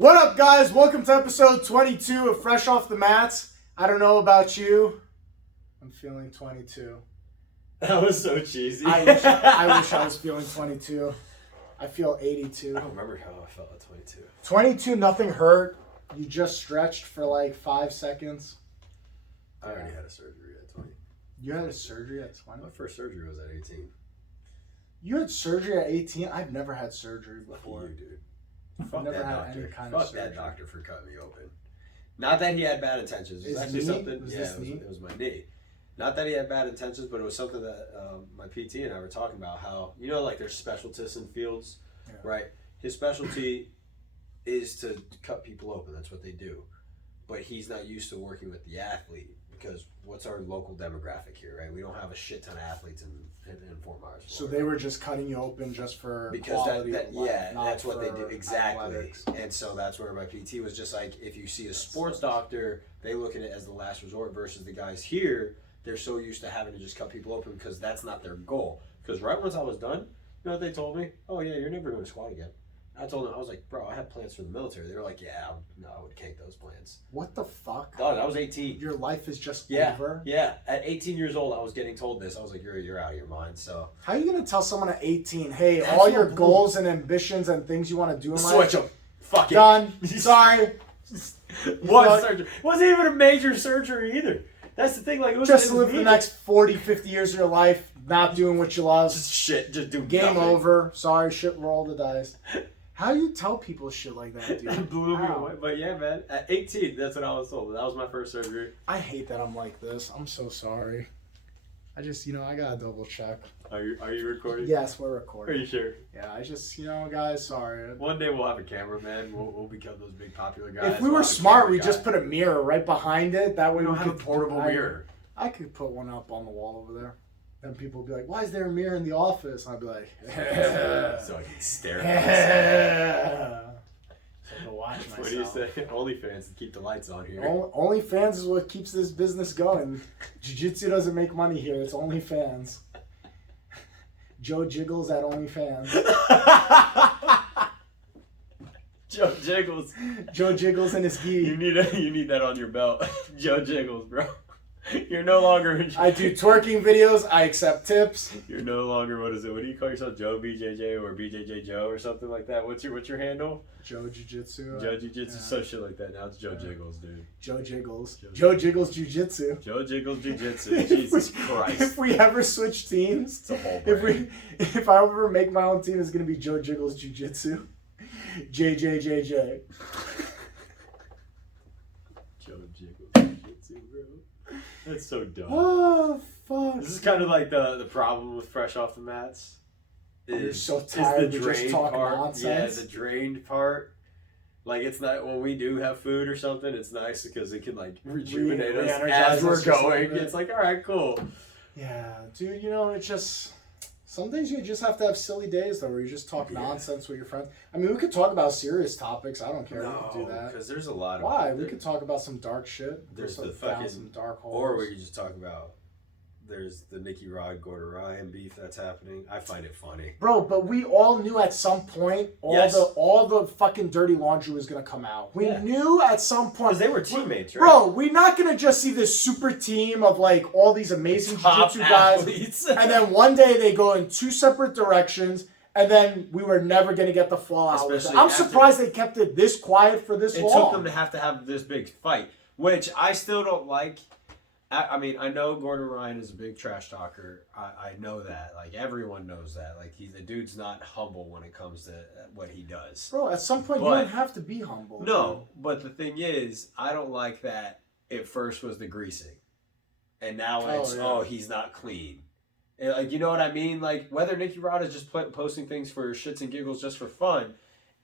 What up, guys? Welcome to episode 22 of Fresh Off the Mats. I don't know about you. I'm feeling 22. That was so cheesy. I wish I was feeling 22. I feel 82. I don't remember how I felt at 22. 22, nothing hurt. You just stretched for like 5 seconds. I already had a surgery at 20. You had a surgery at 20? My first surgery was at 18. You had surgery at 18? I've never had surgery before. Lucky you, dude. I've Fuck never that had doctor. any kind of Fuck surgery. that doctor for cutting me open. Not that he had bad intentions. It was His actually knee? something. Was Yeah, this knee? it was my knee. Not that he had bad intentions, but it was something that my PT and I were talking about. How like there's specialties in fields, Yeah. right? His specialty is to cut people open. That's what they do. But he's not used to working with the athlete because what's our local demographic here, right? We don't have a shit ton of athletes in Fort Myers. So Florida. they were just cutting you open just for Because quality of life, not that's what they do for exactly. athletics. And so that's where my PT was just like, if you see a sports doctor, they look at it as the last resort versus the guys here. They're so used to having to just cut people open because that's not their goal. Because right once I was done, you know what they told me? Oh yeah, you're never going to squat again. I told them, I was like, bro, I have plans for the military. They were like, yeah, no, I would cake those plans. What the fuck? Dog, I was 18. Your life is just Yeah, over? yeah. At 18 years old, I was getting told this. I was like, you're out of your mind. So How are you going to tell someone at 18, hey, That's all what your blew- goals and ambitions and things you want to do in life? switch them. Fuck it. Done. Sorry. What surgery? Wasn't even a major surgery either. That's the thing. Like, it was Just it was live the needed. next 40, 50 years of your life not doing what you love. Just shit. Just do Game nothing. over. Sorry, shit, roll the dice. How do you tell people shit like that, dude? That blew me How? away. But yeah, man. At 18, that's what I was told. That was my first surgery. I hate that I'm like this. I'm so sorry. I just, I got to double check. Are you recording? Yes, we're Are recording. you sure? Yeah, I just, guys, sorry. One day we'll have a camera, man. We'll become those big popular guys. If we were smart, we'd just put a mirror right behind it. That way We don't we have a could portable mirror. I could put one up on the wall over there. Then people would be like, why is there a mirror in the office? And I'd be like, So I can stare at So I can watch myself. What do you say? OnlyFans to keep the lights on here. OnlyFans is what keeps this business going. Jiu-Jitsu doesn't make money here. It's OnlyFans. Joe Jiggles at OnlyFans. Joe Jiggles. Joe Jiggles and his You gi. need that on your belt. Joe Jiggles, bro. You're no longer. I do twerking videos. I accept tips. You're no longer. What is it? What do you call yourself? Joe BJJ or BJJ Joe or something like that? What's your handle? Joe Jiu-Jitsu. Joe Jiu-Jitsu, Yeah. some shit like that. Now it's Joe Jiggles, dude. Joe Jiggles. Joe Joe Jiggles Jiu-Jitsu. Joe Jiggles Jiu-Jitsu. Jesus Christ. If we ever switch teams, It's a whole if brand. if I ever make my own team, it's gonna be Joe Jiggles Jiu-Jitsu. JJJJ. Joe Jiggles Jiu-Jitsu, bro. That's so dumb. Oh fuck. This is kind of like the problem with Fresh Off the Mats. You're so tired of just talking part. nonsense. Yeah, the drained part. Like, it's not when we do have food or something. It's nice because it can like rejuvenate us re-energize as we're us just a going. little bit. It's like, all right, cool. Yeah, dude, it's just some days you just have to have silly days though, where you just talk Yeah. nonsense with your friends. I mean, we could talk about serious topics. I don't care. we could do that. because there's a lot of Why? We could talk about some dark shit. There's Go the down fucking- some dark holes. Or we could just talk about. There's the Nicky Rod Gordon Ryan beef that's happening. I find it funny. Bro, but we all knew at some point Yes. all the fucking dirty laundry was gonna come out. We Yeah. knew at some point. Because they were teammates, right? Bro, we're not gonna just see this super team of like all these amazing Top jiu-jitsu guys, athletes. and then one day they go in two separate directions, and then we were never gonna get the fallout. with it. Especially I'm after- surprised they kept it this quiet for this It long. took them to have this big fight, which I still don't like. I mean, I know Gordon Ryan is a big trash talker. I know that. Like, everyone knows that. Like, the dude's not humble when it comes to what he does. Bro, at some point you But- don't have to be humble. No, but the thing is, I don't like that it first was the greasing. And now it's, yeah. he's not clean. And, like, you know what I mean? Like, whether Nicky Rod is just posting things for shits and giggles just for fun,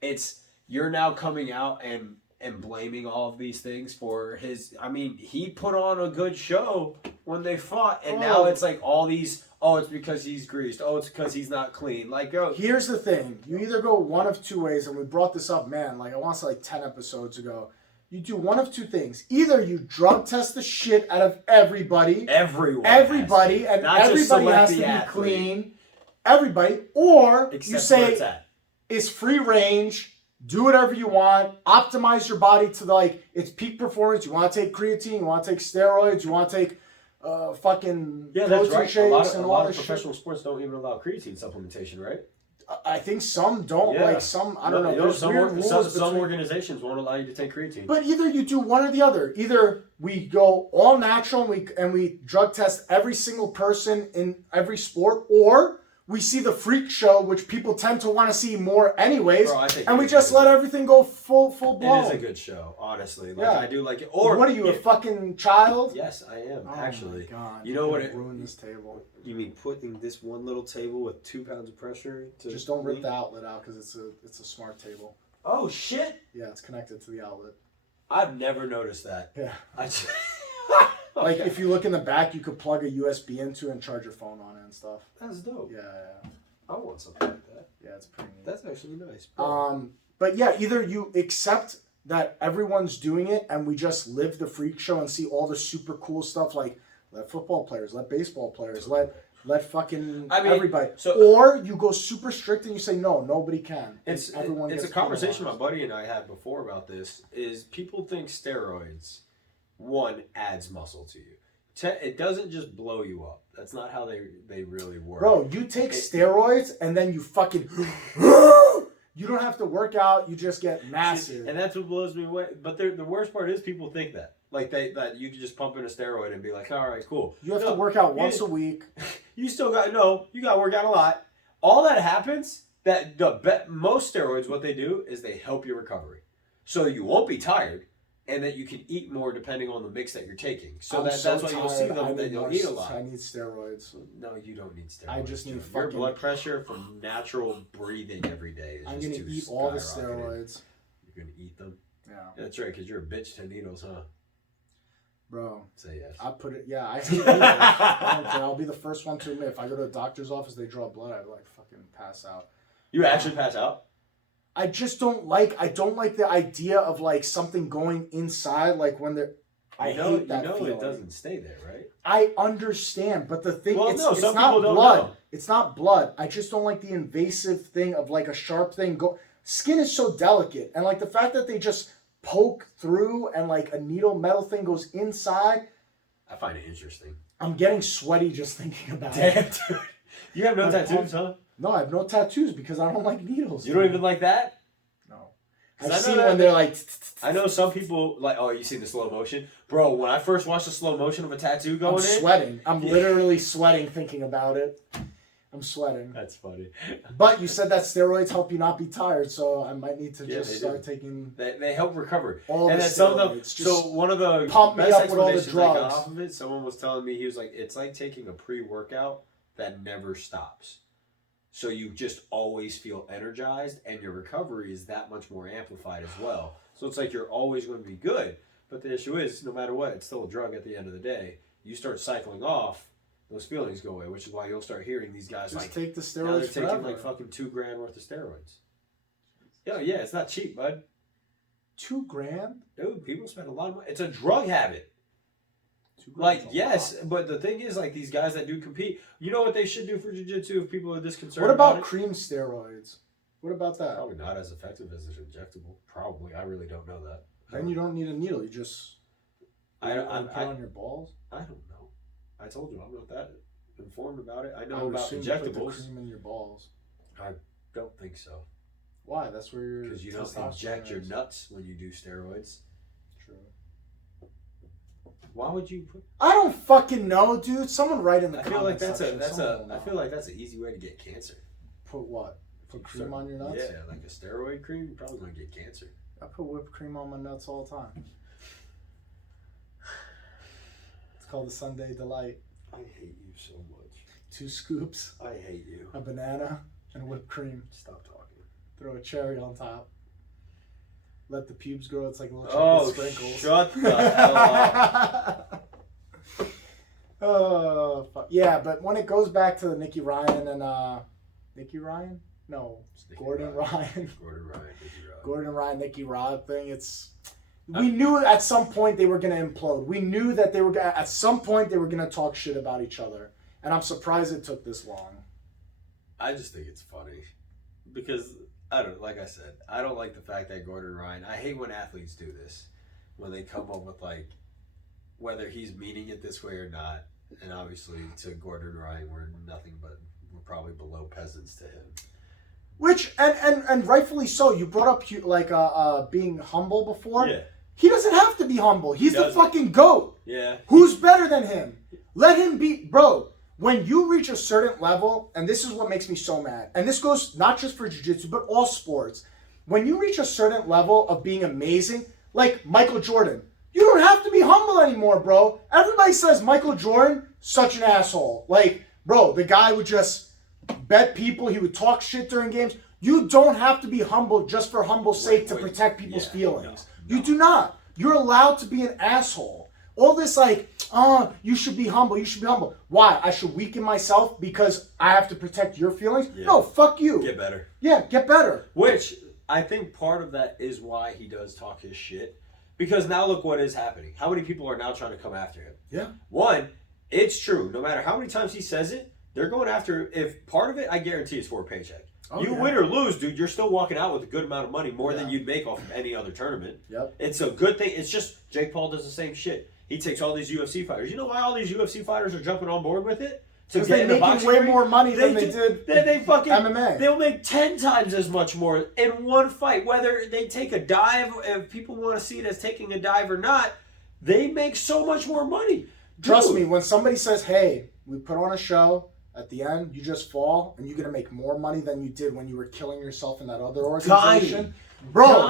it's, you're now coming out and blaming all of these things for his. I mean, he put on a good show when they fought, and now it's like all these. Oh, it's because he's greased. Oh, it's because he's not clean. Like, yo, Here's the thing. You either go one of two ways, and we brought this up, man, like I want to say like 10 episodes ago. You do one of two things. Either you drug test the shit out of everybody, everyone, and Not just everybody has select to the be athlete. clean, everybody, or except you where say it's at. it's free range, do whatever you want, optimize your body to like its peak performance. You want to take creatine, you want to take steroids, you want to take fucking that's right. shakes A lot and of all this shit. professional sports don't even allow creatine supplementation, right? I think some don't. Yeah. Like some, I don't know. There's some weird rules some between- organizations won't allow you to take creatine. But either you do one or the other. Either we go all natural and we drug test every single person in every sport, or we see the freak show, which people tend to want to see more anyways, Bro, I think and it we is just good. let everything go full blown. It is a good show, honestly. Like, Yeah. I do like it. Or what are you, a fucking child? Yes, I am Oh actually. my God, You know what? It ruined this table. You mean putting this one little table with 2 pounds of pressure to Just don't rip the outlet out because it's a smart table. Oh shit! Yeah, it's connected to the outlet. I've never noticed that. Yeah. I just, Like if you look in the back, you could plug a USB into and charge your phone on it and stuff. that's dope. Yeah. I want something like that. Yeah, it's pretty neat. That's actually nice. But yeah, either you accept that everyone's doing it and we just live the freak show and see all the super cool stuff, like let football players, let baseball players, let fucking everybody. Or you go super strict and you say no, nobody can. It's a conversation my buddy and I had before about this. Is people think steroids, one, adds muscle to you. It doesn't just blow you up. That's not how they really work. Bro, you take steroids and then you fucking you don't have to work out. You just get massive. And that's what blows me away. But the worst part is people think that. Like that you can just pump in a steroid and be like, all right, cool. You have to work out once a week. You still got you got to work out a lot. All that happens. Most steroids, what they do is they help your recovery, so you won't be tired, and that you can eat more depending on the mix that you're taking. So that's why you'll see them that you'll eat a lot. I need steroids. No, you don't need steroids. I just need your blood pressure from natural breathing every day. I'm gonna eat all the steroids. You're gonna eat them. Yeah. That's right, because you're a bitch to needles, huh? Bro, say yes. I put it. Yeah, I hate needles. I don't care. I'll be the first one to admit. If I go to a doctor's office, they draw blood, I like fucking pass out. You actually pass out? I just don't like. I don't like the idea of like something going inside, like when they're. I hate that feeling. It doesn't stay there, right? I understand, but the thing it's some not people don't blood. know. It's not blood. I just don't like the invasive thing of like a sharp thing. Skin is so delicate, and like the fact that they just poke through and like a needle metal thing goes inside. I find it interesting. I'm getting sweaty just thinking about Damn, it. dude. You have no tattoos, huh? No, I have no tattoos because I don't like needles. You don't even like that? No. I've seen when they're like. I know some people like. Oh, you seen the slow motion, bro? When I first watched the slow motion of a tattoo going I'm sweating. I'm literally sweating thinking about it. I'm sweating. That's funny. But you said that steroids help you not be tired, so I might need to just start taking. They help recover. All and the then some of them. steroids. So one of the pump me best up with all the explanations I got drugs. off of it, someone was telling me, he was like, it's like taking a pre-workout that never stops. So you just always feel energized, and your recovery is that much more amplified as well. So it's like you're always going to be good. But the issue is, no matter what, it's still a drug at the end of the day. You start cycling off, those feelings go away, which is why you'll start hearing these guys Just like, take the now steroids they're taking forever. like fucking $2,000 worth of steroids. Yeah, it's not cheap, bud. $2,000? Dude, people spend a lot of money. It's a drug habit. $2,000 Like, is a yes, lot. but the thing is, like, these guys that do compete, you know what they should do for jiu-jitsu if people are this concerned What about it? cream steroids? What about that? Probably not as effective as an injectable. Probably. I really don't know that. Then you don't need a needle. You just I put it on your balls. don't know. I told you, I'm not that informed about it. I I know would about assume you put the injectables. cream in your balls. I don't think so. Why? That's where your Because you don't testosterone inject your is. nuts when you do steroids. True. Why would you put... I don't fucking know, dude. Someone write in the I comments feel like that's section. Someone will I know. feel like that's an easy way to get cancer. Put what? Put cream on your nuts? Yeah, like a steroid cream, you're probably going to get cancer. I put whipped cream on my nuts all the time. It's called the Sunday Delight. I hate you so much. 2 scoops, I hate you. a banana, and whipped cream. Stop talking. Throw a cherry on top. Let the pubes grow. It's like little Oh, chocolate sprinkles. shut the hell up. Oh, fuck. Yeah, but when it goes back to the Nicky Ryan and Nicky Ryan? No, Gordon Ryan. Gordon Ryan, Nicky Rod thing. We knew at some point they were gonna implode. We knew that at some point they were gonna talk shit about each other, and I'm surprised it took this long. I just think it's funny because like I said, I don't like the fact that Gordon Ryan. I hate when athletes do this, when they come up with like, whether he's meaning it this way or not. And obviously, to Gordon Ryan, we're probably below peasants to him. Which and rightfully so. You brought up like being humble before. Yeah. He doesn't have to be humble. He's the fucking GOAT. Yeah. Who's better than him? Let him be, bro. When you reach a certain level, and this is what makes me so mad, and this goes not just for jiu-jitsu, but all sports. When you reach a certain level of being amazing, like Michael Jordan, you don't have to be humble anymore, bro. Everybody says Michael Jordan, such an asshole. Like, bro, the guy would just bet people, he would talk shit during games. You don't have to be humble just for humble's sake to protect people's feelings. No. You do not. You're allowed to be an asshole. All this like, you should be humble, you should be humble. Why? I should weaken myself because I have to protect your feelings? Yeah. No, fuck you. Get better. Yeah, get better. Which, I think part of that is why he does talk his shit. Because now look what is happening. How many people are now trying to come after him? Yeah. One, it's true. No matter how many times he says it, they're going after, if part of it, I guarantee is for a paycheck. Oh, you win or lose, dude, you're still walking out with a good amount of money, more than you'd make off of any other tournament. Yep. It's a good thing. It's just Jake Paul does the same shit. He takes all these UFC fighters. You know why all these UFC fighters are jumping on board with it? Because they're making way more money than they did they fucking MMA. They'll make 10 times as much more in one fight. Whether they take a dive, if people want to see it as taking a dive or not, they make so much more money. Trust me, when somebody says, hey, we put on a show, at the end, you just fall, and you're going to make more money than you did when you were killing yourself in that other organization. Dying. Bro,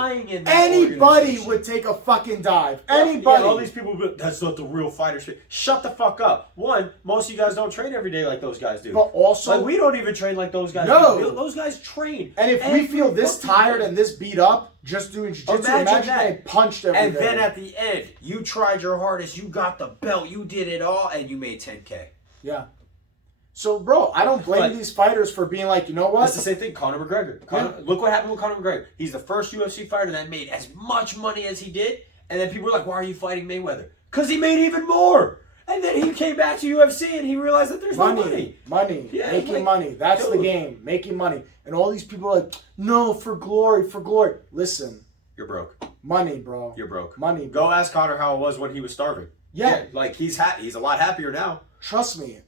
anybody would take a fucking dive. Anybody. Yeah, all these people, that's not the real fighter shit. Shut the fuck up. One, most of you guys don't train every day like those guys do. But also, like, we don't even train like those guys do. Those guys train. And if we feel this tired and this beat up, just doing jiu-jitsu, imagine they punched every day. And then at the end, you tried your hardest, you got the belt, you did it all, and you made 10K. Yeah. So, bro, I don't blame these fighters for being like, you know what? It's the same thing. Conor McGregor. Look what happened with Conor McGregor. He's the first UFC fighter that made as much money as he did. And then people were like, why are you fighting Mayweather? Because he made even more. And then he came back to UFC and he realized that there's no money. Yeah, making money. That's the game. Making money. And all these people are like, no, for glory, for glory. Listen. You're broke. Money, bro. You're broke. Money, bro. Go ask Conor how it was when he was starving. Yeah. Like, he's a lot happier now. Trust me.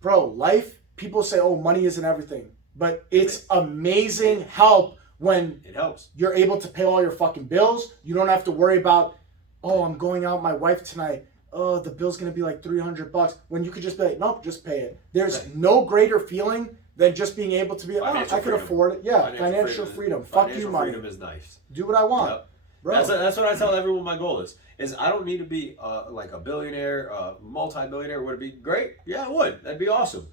Bro, life, people say, oh, money isn't everything. But it's amazing help when it helps. You're able to pay all your fucking bills. You don't have to worry about, oh, I'm going out with my wife tonight. Oh, the bill's going to be like $300. When you could just be like, nope, just pay it. There's no greater feeling than just being able to be, I could afford it. Yeah, financial freedom. Fuck you, money. Freedom is nice. Do what I want. Yep. Bro. That's what I tell everyone my goal is I don't need to be like a billionaire, multi-billionaire. Would it be great? Yeah, it would. That'd be awesome.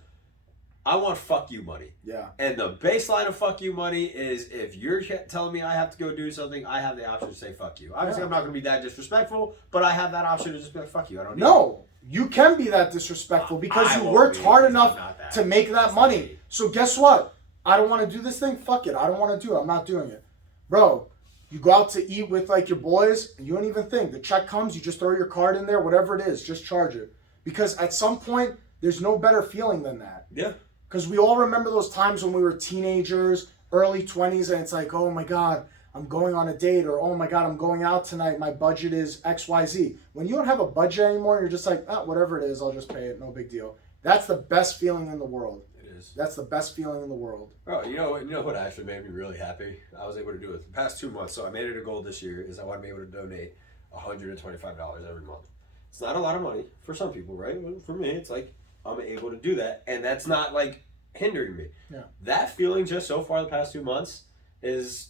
I want fuck you money. Yeah. And the baseline of fuck you money is if you're telling me I have to go do something, I have the option to say fuck you. Obviously, I'm not going to be that disrespectful, but I have that option to just be like, fuck you. I don't need it. You can be that disrespectful because you worked hard enough to make that money. So guess what? I don't want to do this thing. Fuck it. I don't want to do it. I'm not doing it. Bro, you go out to eat with like your boys and you don't even think. The check comes, you just throw your card in there, whatever it is, just charge it. Because at some point, there's no better feeling than that. Yeah. Because we all remember those times when we were teenagers, early 20s, and it's like, oh my God, I'm going on a date, or oh my God, I'm going out tonight, my budget is XYZ. When you don't have a budget anymore, you're just like, whatever it is, I'll just pay it, no big deal. That's the best feeling in the world. It is. That's the best feeling in the world. Bro, you know what actually made me really happy? I was able to do it the past 2 months, so I made it a goal this year, is I want to be able to donate $125 every month. It's not a lot of money for some people, right? For me, it's like, I'm able to do that, and that's not like hindering me. Yeah. That feeling just so far the past 2 months is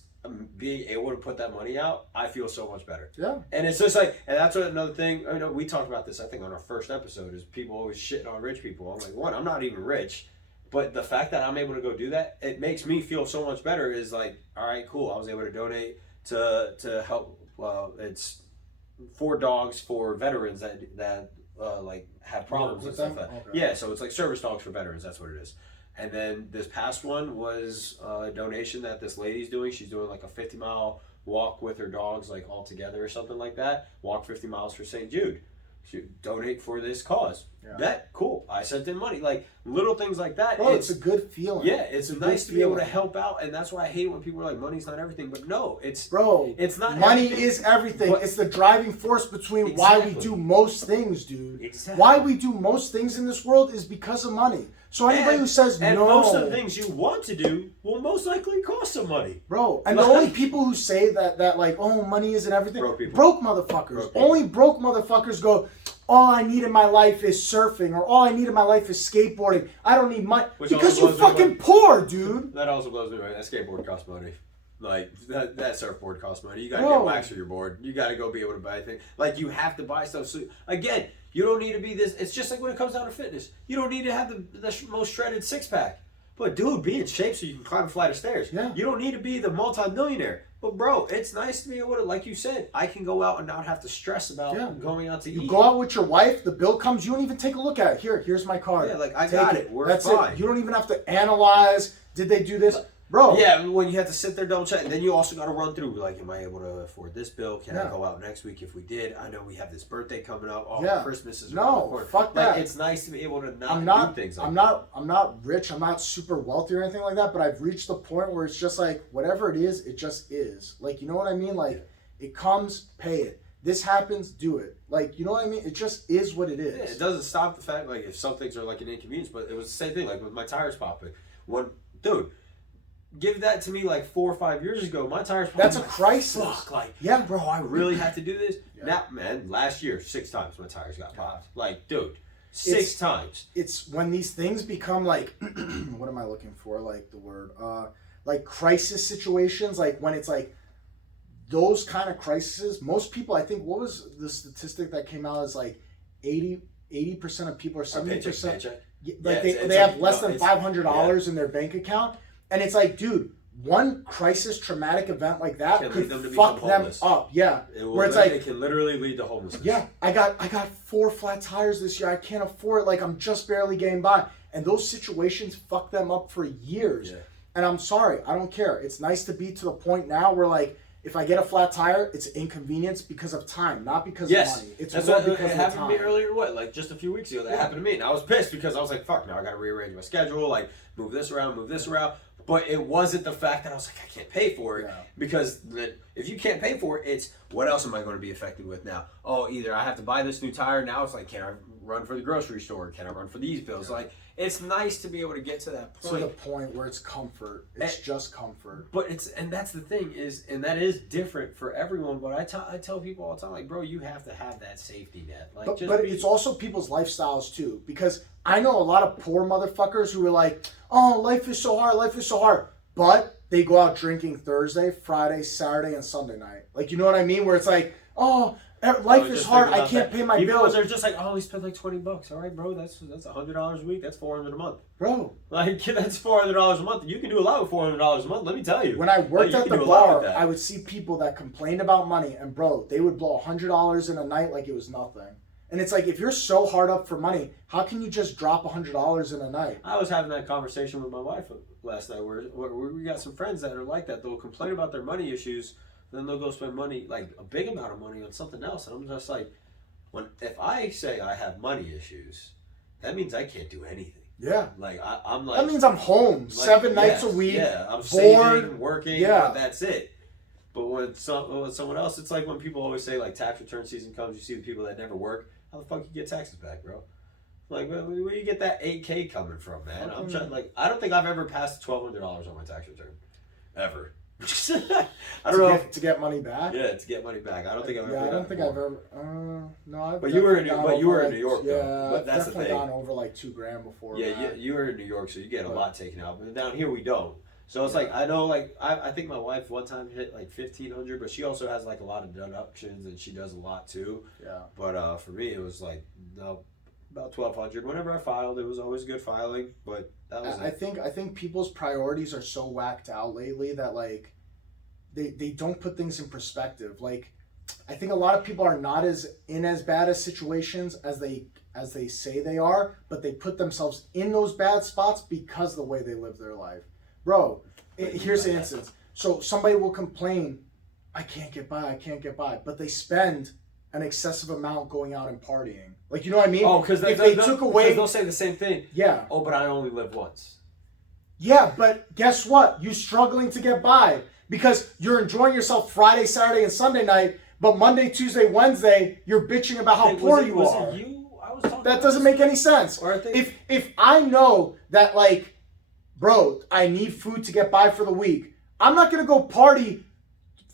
being able to put that money out. I feel so much better. Yeah. And it's just like, and that's what another thing, I know we talked about this, I think on our first episode, is people always shitting on rich people. I'm like, one, I'm not even rich, but the fact that I'm able to go do that, it makes me feel so much better. Is like, all right, cool. I was able to donate to help, it's 4 dogs for veterans that like have problems and stuff. Yeah, so it's like service dogs for veterans. That's what it is. And then this past one was a donation that this lady's doing. She's doing like a 50-mile walk with her dogs, like all together or something like that. Walk 50 miles for St. Jude. donate for this cause. Yeah. That cool. I sent in money. Like little things like that. Bro, it's a good feeling. Yeah, it's nice to be able to help out, and that's why I hate when people are like, money's not everything. But no, it's not. Money everything. is everything. It's the driving force between why we do most things, dude. Exactly. Why we do most things in this world is because of money. So anybody who says and no, most of the things you want to do will most likely cost some money, bro. And the only people who say that like, oh, money isn't everything, broke motherfuckers. Broke only broke motherfuckers go, all I need in my life is surfing, or all I need in my life is skateboarding. I don't need money because you're fucking poor, dude. That also blows me away. That skateboard costs money. Like that surfboard costs money. You gotta get wax for your board. You gotta go be able to buy things. Like you have to buy stuff. So again, you don't need to be this. It's just like when it comes down to fitness. You don't need to have the most shredded six pack. But dude, be in shape so you can climb a flight of stairs. Yeah. You don't need to be the multi-millionaire. But bro, it's nice to be able to, like you said, I can go out and not have to stress about going out to eat. You go out with your wife, the bill comes, you don't even take a look at it. Here's my card. Yeah, like I got it. That's fine. It. You don't even have to analyze, did they do this? Bro. Yeah, when you have to sit there double check, and then you also got to run through, like, am I able to afford this bill? Can I go out next week if we did? I know we have this birthday coming up. Oh, Christmas is around the corner. Fuck that. Like, it's nice to be able to do things like that. I'm not rich. I'm not super wealthy or anything like that, but I've reached the point where it's just like, whatever it is, it just is. Like, you know what I mean? Like, it comes, pay it. This happens, do it. Like, you know what I mean? It just is what it is. Yeah, it doesn't stop the fact, like, if some things are, like, an inconvenience, but it was the same thing, like, with my tires popping. Dude, give that to me like 4 or 5 years ago. My tires popped. That's a crisis. Fuck, like, yeah, bro, I really have to do this. Now, man, last year 6 times my tires got popped. Like, dude, 6 times. It's when these things become like, what am I looking for? Like the word, like crisis situations. Like when it's like those kind of crises. Most people, I think, what was the statistic that came out as like 80% of people or 70%. Like they have less than $500 in their bank account. And it's like, dude, one crisis, traumatic event like that could fuck them up. Yeah, where it's like it can literally lead to homelessness. Yeah, I got 4 flat tires this year. I can't afford it. Like I'm just barely getting by, and those situations fuck them up for years. Yeah. And I'm sorry, I don't care. It's nice to be to the point now where like if I get a flat tire, it's inconvenience because of time, not because of money. It's that's what it happened to me earlier. Like just a few weeks ago, that happened to me, and I was pissed because I was like, "Fuck, now I got to rearrange my schedule. Like move this around, move this around." But it wasn't the fact that I was like, I can't pay for it. Yeah. Because if you can't pay for it, it's what else am I going to be affected with now? Oh, either I have to buy this new tire. Now it's like, can I run for the grocery store? Can I run for these bills? Yeah. Like, it's nice to be able to get to that point. To the point where it's comfort. It's just comfort. But and that's the thing is, and that is different for everyone. But I tell people all the time, like, bro, you have to have that safety net. Like, but it's also people's lifestyles too, because I know a lot of poor motherfuckers who are like, oh, life is so hard. But they go out drinking Thursday, Friday, Saturday, and Sunday night. Like, you know what I mean? Where it's like, oh, life is hard. I can't pay my bills. They're just like, oh, we spent like $20. All right, bro, that's $100 a week. That's $400 a month. Bro. Like, that's $400 a month. You can do a lot with $400 a month, let me tell you. When I worked at the bar, I would see people that complained about money, and bro, they would blow $100 in a night like it was nothing. And it's like, if you're so hard up for money, how can you just drop $100 in a night? I was having that conversation with my wife last night where we got some friends that are like that. They'll complain about their money issues, then they'll go spend money, like a big amount of money on something else. And I'm just like, if I say I have money issues, that means I can't do anything. Yeah. Like, I'm like... That means I'm home 7 nights a week. Yeah, I'm saving, working, that's it. But when someone else, it's like when people always say, like, tax return season comes, you see the people that never work. How the fuck you get taxes back, bro? Like, where do you get that $8K coming from, man? I'm trying, like, I don't think I've ever passed $1,200 on my tax return, ever. I don't know to get money back. Yeah, to get money back. I don't think I've ever. Yeah, I don't think I've ever. No, I've. But you were in New York, yeah, though. But that's the thing. Definitely gone over like $2,000 before. Yeah, you were in New York, so you get a lot taken out. But down here we don't. So it's like I know, like I think my wife one time hit like $1,500, but she also has like a lot of deductions and she does a lot too. Yeah. But for me, it was like about $1,200. Whenever I filed, it was always good filing. But that was. I think people's priorities are so whacked out lately that like they don't put things in perspective. Like I think a lot of people are not as bad as situations as they say they are, but they put themselves in those bad spots because of the way they live their life. Bro, here's the instance. So somebody will complain, I can't get by, but they spend an excessive amount going out and partying. Like, you know what I mean? Oh, because if they took away, they'll say the same thing. Yeah. Oh, but I only live once. Yeah, but guess what? You're struggling to get by because you're enjoying yourself Friday, Saturday, and Sunday night, but Monday, Tuesday, Wednesday, you're bitching about how poor you are. Was it you? I was talking that doesn't make any sense. Or I think if I know that, like, bro, I need food to get by for the week, I'm not gonna go party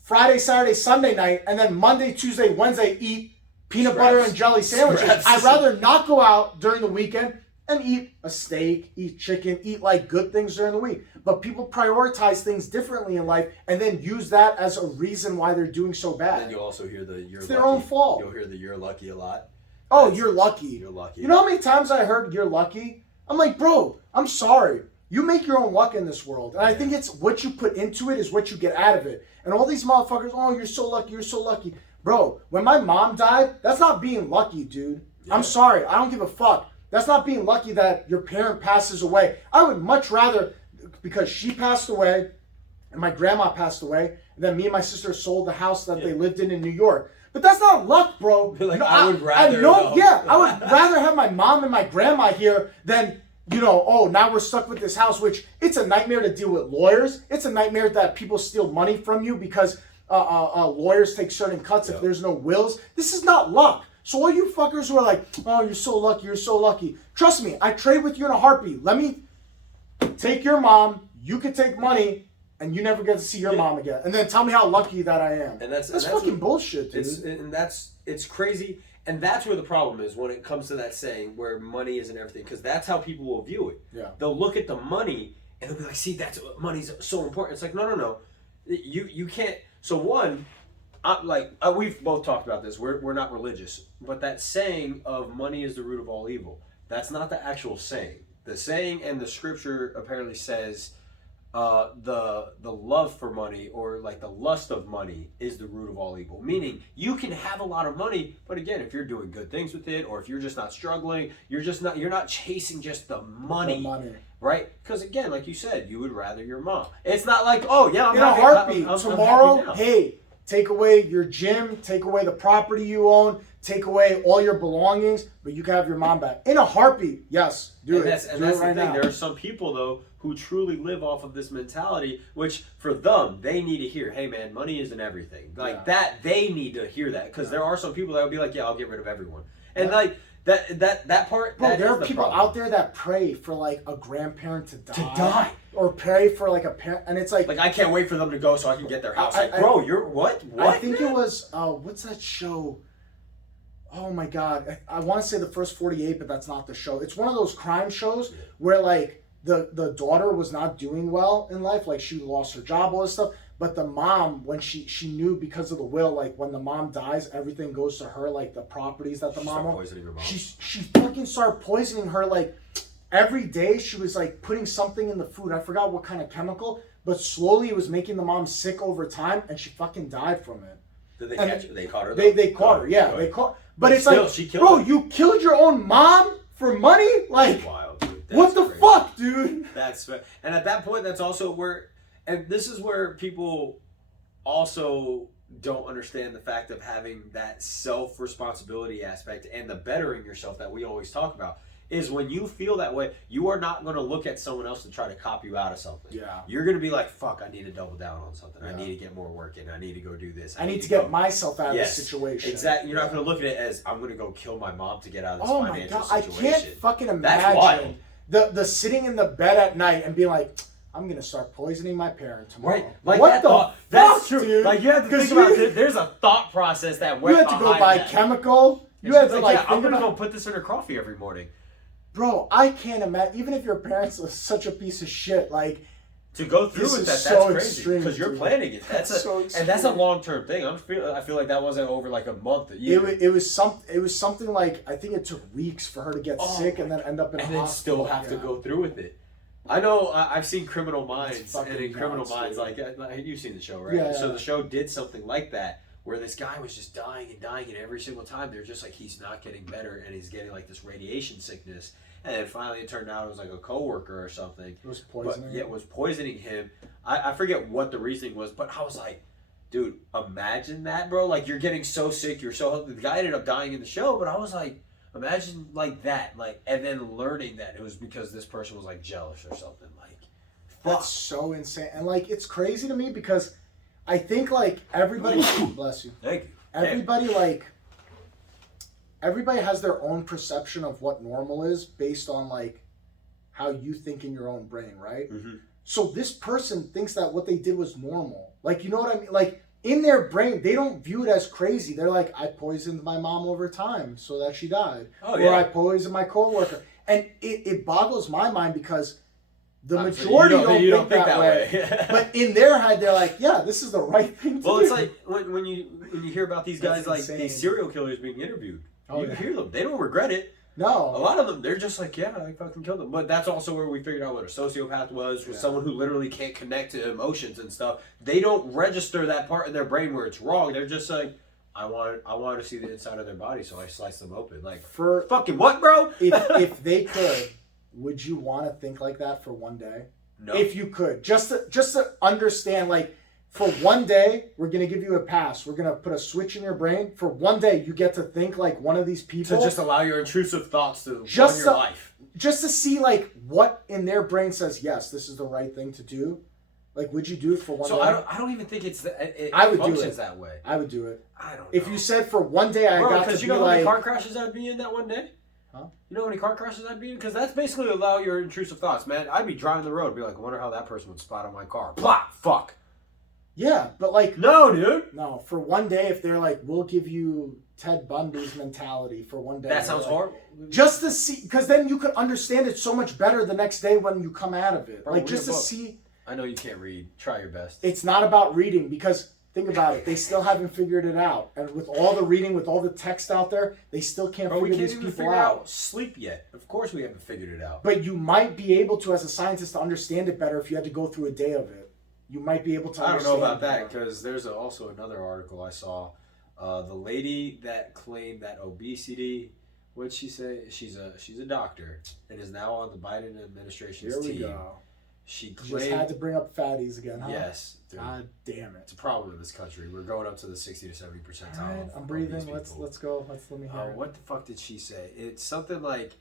Friday, Saturday, Sunday night, and then Monday, Tuesday, Wednesday eat peanut butter and jelly sandwiches. I'd rather not go out during the weekend and eat a steak, eat chicken, eat like good things during the week. But people prioritize things differently in life and then use that as a reason why they're doing so bad. And you also hear the "you're it's lucky." Their own fault. You'll hear the "you're lucky" a lot. Oh, you're lucky. You're lucky. You know how many times I heard "you're lucky"? I'm like, bro, I'm sorry. You make your own luck in this world. And I think it's what you put into it is what you get out of it. And all these motherfuckers, oh, you're so lucky, you're so lucky. Bro, when my mom died, that's not being lucky, dude. Yeah. I'm sorry. I don't give a fuck. That's not being lucky that your parent passes away. I would much rather, because she passed away and my grandma passed away, and then me and my sister sold the house that they lived in New York. But that's not luck, bro. Like, I would rather. I would rather have my mom and my grandma here than, you know, oh, now we're stuck with this house, which it's a nightmare to deal with lawyers. It's a nightmare that people steal money from you because lawyers take certain cuts if there's no wills. This is not luck. So all you fuckers who are like, oh, you're so lucky, you're so lucky. Trust me, I trade with you in a heartbeat. Let me take your mom, you could take money, and you never get to see your mom again. And then tell me how lucky that I am. And that's fucking bullshit, dude. It's crazy. And that's where the problem is when it comes to that saying where money isn't everything. Because that's how people will view it. Yeah. They'll look at the money and they'll be like, see, that's money's so important. It's like, no. You can't. So one, we've both talked about this. We're not religious. But that saying of money is the root of all evil, that's not the actual saying. The saying and the scripture apparently says the love for money or like the lust of money is the root of all evil. Meaning you can have a lot of money, but again, if you're doing good things with it or if you're just not struggling, you're not chasing just the money. Right? Because again, like you said, you would rather your mom. It's not like, oh yeah, I'm in happy. A heartbeat. Tomorrow, hey, take away your gym, take away the property you own, take away all your belongings, but you can have your mom back. In a heartbeat, yes. Do it right the thing. now. There are some people, though, who truly live off of this mentality, which for them, they need to hear, hey man, money isn't everything. Like that, they need to hear that. Because there are some people that would be like, yeah, I'll get rid of everyone. And like, that part. Bro, there are people problem out there that pray for like a grandparent to die. Or pray for like a parent, and it's like I can't wait for them to go so I can get their house. Bro, you're what? I think it was what's that show? Oh my god, I want to say The First 48, but that's not the show. It's one of those crime shows where like the daughter was not doing well in life, like she lost her job, all this stuff. But the mom, when she knew because of the will, like when the mom dies, everything goes to her, like the properties that the mom owns. Poisoning her mom. She fucking started poisoning her, like every day she was like putting something in the food. I forgot what kind of chemical, but slowly it was making the mom sick over time, and she fucking died from it. Did they catch her? They caught her? They caught her, yeah. They caught. But it's still, like, she killed her. You killed your own mom for money? Like, that's wild, dude. What the fuck, dude? And at that point, that's also where. And this is where people also don't understand the fact of having that self-responsibility aspect and the bettering yourself that we always talk about. Is when you feel that way, you are not going to look at someone else to try to cop you out of something. Yeah. You're going to be like, fuck, I need to double down on something. Yeah. I need to get more work in. I need to go do this. I need to get myself out of this situation. Exactly. You're not going to look at it as, I'm going to go kill my mom to get out of this financial situation. I can't fucking imagine the sitting in the bed at night and being like, I'm going to start poisoning my parent tomorrow. Right. Like what the fuck, that's true. Dude? Like, you have to think about it. There's a thought process that went behind that. You had to go buy chemical. You had to I'm going to go put this in her coffee every morning. Bro, I can't imagine. Even if your parents are such a piece of shit, like to go through with that's so crazy because you're planning it. That's a long-term thing. I feel like that wasn't over like a month. It was something like I think it took weeks for her to get sick and then end up in a hospital. And then still have to go through with it. I know. I've seen Criminal Minds, and in Criminal Minds, like you've seen the show, right? Yeah. So the show did something like that. Where this guy was just dying, and every single time they're just like he's not getting better, and he's getting like this radiation sickness, and then finally it turned out it was like a coworker or something. It was poisoning. It was poisoning him. I forget what the reasoning was, but I was like, dude, imagine that, bro. Like, you're getting so sick, you're so healthy. The guy ended up dying in the show, but I was like, imagine like that, like, and then learning that it was because this person was like jealous or something. Like, That's so insane. And like, it's crazy to me because I think like everybody, bless you. Thank you. Everybody has their own perception of what normal is based on like how you think in your own brain, right? Mm-hmm. So this person thinks that what they did was normal. Like, you know what I mean? Like, in their brain, they don't view it as crazy. They're like, I poisoned my mom over time so that she died. Oh, yeah. Or I poisoned my coworker. And it boggles my mind because the majority don't think that way. But in their head, they're like, yeah, this is the right thing to do. Well, it's like when you hear about these guys, like insane. these serial killers being interviewed. Oh, you yeah. hear them. They don't regret it. No. A lot of them, they're just like, yeah, I fucking killed them. But that's also where we figured out what a sociopath was someone who literally can't connect to emotions and stuff. They don't register that part in their brain where it's wrong. They're just like, I want to see the inside of their body, so I slice them open. Like, for fucking what, bro? if they could, would you want to think like that for one day? No. If you could, just to understand, like, for one day, we're going to give you a pass. We're going to put a switch in your brain. For one day, you get to think like one of these people. To just allow your intrusive thoughts to run your life. Just to see, like, what in their brain says, yes, this is the right thing to do. Like, would you do it for one day? So I don't even think it I would functions do it that way. I would do it. I don't know. If you said for one day I got to be like... because you know how many car crashes I'd be in that one day? Huh? You know how many car crashes I'd be in? Because that's basically allow your intrusive thoughts, man. I'd be driving the road and be like, I wonder how that person would spot on my car. Blah! Fuck! Yeah, but like... No, dude! No, for one day, if they're like, we'll give you Ted Bundy's mentality for one day. That sounds like, horrible. Just to see... Because then you could understand it so much better the next day when you come out of it. Bro, like, read just a to book. see... I know you can't read. Try your best. It's not about reading because... Think about it. They still haven't figured it out. And with all the reading, with all the text out there, they still can't figure these people out. Sleep yet. Of course we haven't figured it out. But you might be able to, as a scientist, to understand it better if you had to go through a day of it. You might be able to understand I don't know about it that because there's also another article I saw. The lady that claimed that obesity, what'd she say? She's a doctor and is now on the Biden administration's team. Here we go. She claimed... You just had to bring up fatties again, huh? Yes. Dude. God damn it. It's a problem in this country. We're going up to the 60 to 70 percentile. All right, I'm breathing. Let's go. Let me hear it. What the fuck did she say? It's something like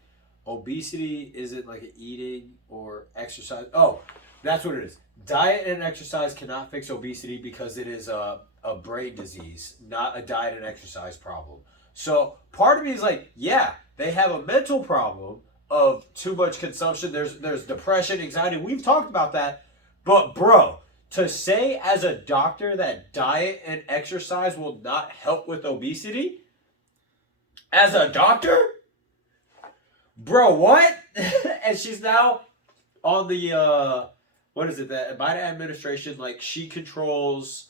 obesity isn't like an eating or exercise. Oh, that's what it is. Diet and exercise cannot fix obesity because it is a brain disease, not a diet and exercise problem. So part of me is like, yeah, they have a mental problem of too much consumption. There's depression, anxiety. We've talked about that. But bro, to say as a doctor that diet and exercise will not help with obesity? As a doctor? Bro, what? And she's now on the what is it? The Biden administration, like she controls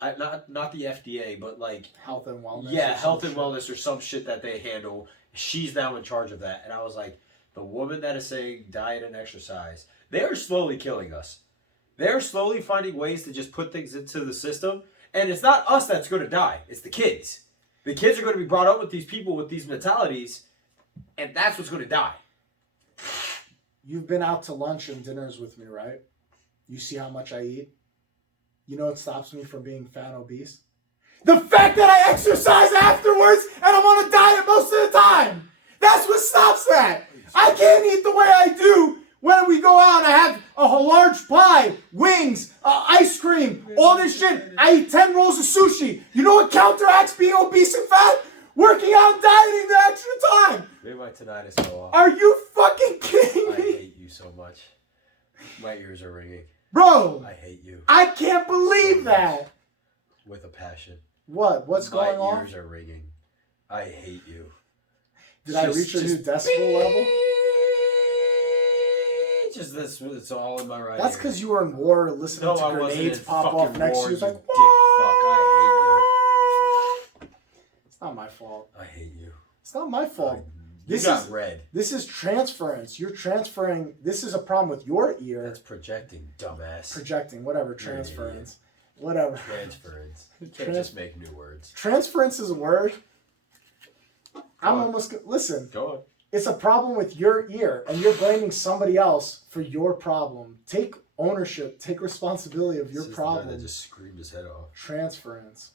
not the FDA, but like health and wellness. Yeah, health and wellness or some shit that they handle. She's now in charge of that. And I was like, the woman that is saying diet and exercise, they are slowly killing us. They're slowly finding ways to just put things into the system. And it's not us that's going to die. It's the kids. The kids are going to be brought up with these people with these mentalities. And that's what's going to die. You've been out to lunch and dinners with me, right? You see how much I eat? You know what stops me from being fat and obese? The fact that I exercise afterwards and I'm on a diet most of the time. That's what stops that. I can't eat the way I do when we go out and I have a large pie, wings, ice cream, all this shit. I eat 10 rolls of sushi. You know what counteracts being obese and fat? Working out and dieting the extra time. Maybe my tinnitus go off. Are you fucking kidding me? I hate you so much. My ears are ringing. Bro. I hate you. I can't believe that. With a passion. What? What's going on? My ears are ringing. I hate you. Did I reach a new decibel level? Just this, it's all in my right That's because you were in war listening to grenades pop off next to you. It's like, dick fuck, I hate you. It's not my fault. I hate you. It's not my fault. This got red. This is transference. You're transferring. This is a problem with your ear. That's projecting, dumbass. Projecting, whatever. Transference. Whatever. Transference. You can't just make new words. Transference is a word. Listen. Go on. It's a problem with your ear, and you're blaming somebody else for your problem. Take Ownership. Take responsibility of your problem. That just screamed his head off. Transference.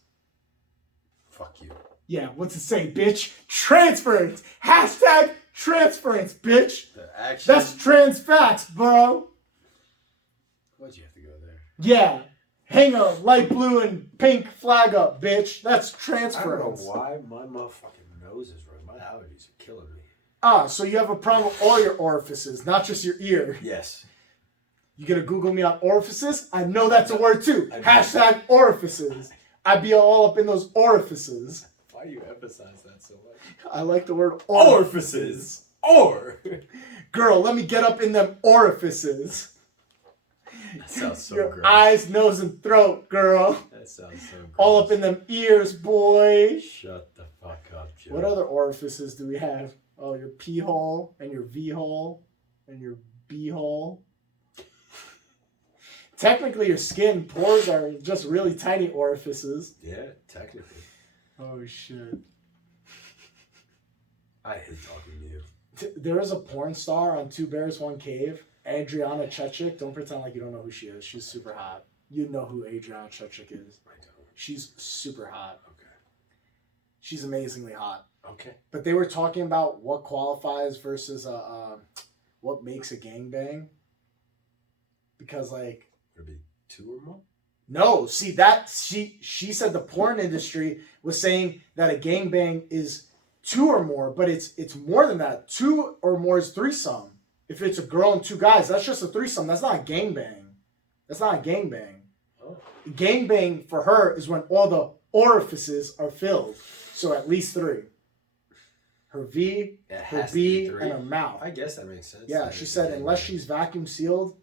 Fuck you. Yeah, what's it say, bitch? Transference. Hashtag transference, bitch. The action. That's trans facts, bro. Why'd you have to go there? Yeah. Hang a light blue and pink flag up, bitch. That's transference. I don't know why my motherfucking nose is running. My allergies are killing me. So you have a problem with all your orifices, not just your ear. Yes. You gonna Google me on orifices? I know that's a word too. Hashtag orifices. I be all up in those orifices. Why do you emphasize that so much? I like the word orifices. Girl, let me get up in them orifices. That sounds so your gross. Eyes, nose, and throat, girl. That sounds so gross. All up in them ears, boy. Shut the fuck up, Joe. What other orifices do we have? Oh, your pee hole and your V hole and your B hole. Technically, your skin pores are just really tiny orifices. Yeah, technically. Oh, shit. I hate talking to you. There is a porn star on Two Bears, One Cave. Adriana Chechik. Don't pretend like you don't know who she is. She's super hot. You know who Adriana Chechik is. I don't. She's super hot. Okay. She's amazingly hot. Okay. But they were talking about what qualifies versus what makes a gangbang. Because, like... Would it be 2 or more? No. See, that... She said the porn industry was saying that a gangbang is 2 or more, but it's more than that. 2 or more is threesome. If it's a girl and 2 guys, that's just a threesome. That's not a gangbang. That's not a gangbang. Oh. Gangbang for her is when all the orifices are filled. So at least 3. Her V, her B, and her mouth. I guess that makes sense. Yeah, she said unless she's vacuum sealed,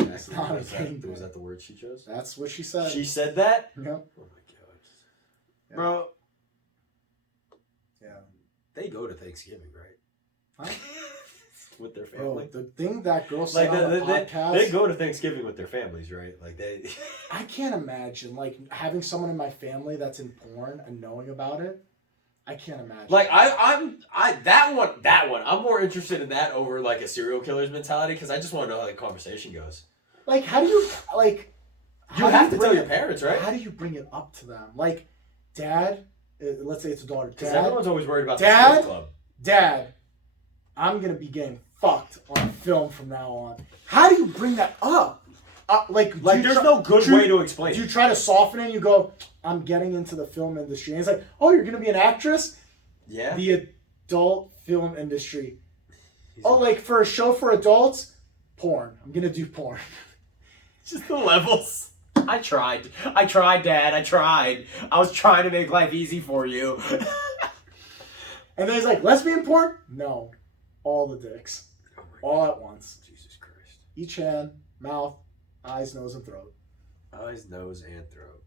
it's not a gangbang. Was that the word she chose? That's what she said. She said that? Yep. Oh my god. Yeah. Bro. Yeah. They go to Thanksgiving, right? Huh? With their family. Bro, the thing that girl said on the podcast... They go to Thanksgiving with their families, right? Like they... I can't imagine, like, having someone in my family that's in porn and knowing about it. I can't imagine. Like, that one, I'm more interested in that over, like, a serial killer's mentality, because I just want to know how the conversation goes. Like, how do you, like... You have to tell your parents, right? How do you bring it up to them? Like, Dad, let's say it's a daughter. Because Dad, everyone's always worried about the strip club. Dad, I'm going to be getting fucked on film from now on. How do you bring that up? Like there's no good way to explain it. Do you try to soften it and you go, I'm getting into the film industry? And it's like, oh, you're going to be an actress? Yeah. The adult film industry. Like for a show for adults? Porn. I'm going to do porn. Just the levels. I tried, Dad. I tried. I was trying to make life easy for you. And then he's like, lesbian porn? No. All the dicks. Oh all at once. Jesus Christ. Each hand, mouth, eyes, nose, and throat. Eyes, nose, and throat.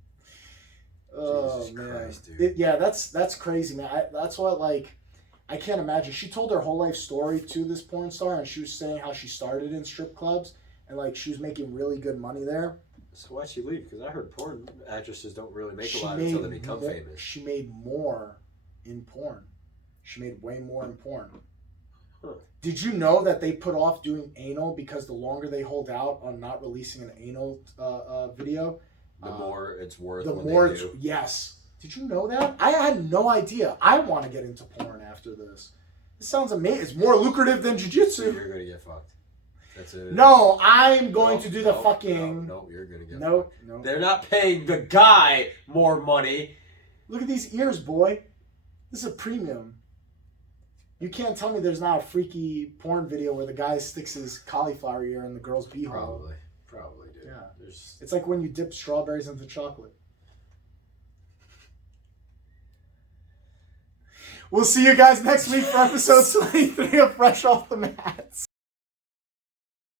Oh, Jesus man. Christ, dude. That's crazy, man. That's what, like, I can't imagine. She told her whole life story to this porn star, and she was saying how she started in strip clubs, and, like, she was making really good money there. So why'd she leave? Because I heard porn actresses don't really make a lot until they become famous. She made more in porn. She made way more in porn. Huh. Did you know that they put off doing anal because the longer they hold out on not releasing an anal video, the more it's worth. The more it's yes. Did you know that? I had no idea. I want to get into porn after this. This sounds amazing. It's more lucrative than jiu-jitsu. You're gonna get fucked. That's it. No, I'm going to do the fucking. No, you're gonna get no, fucked. no. They're not paying the guy more money. Look at these ears, boy. This is a premium. You can't tell me there's not a freaky porn video where the guy sticks his cauliflower ear in the girl's beehole. Probably, dude. Yeah. There's... It's like when you dip strawberries into chocolate. We'll see you guys next week for episode 23 of Fresh Off the Mats.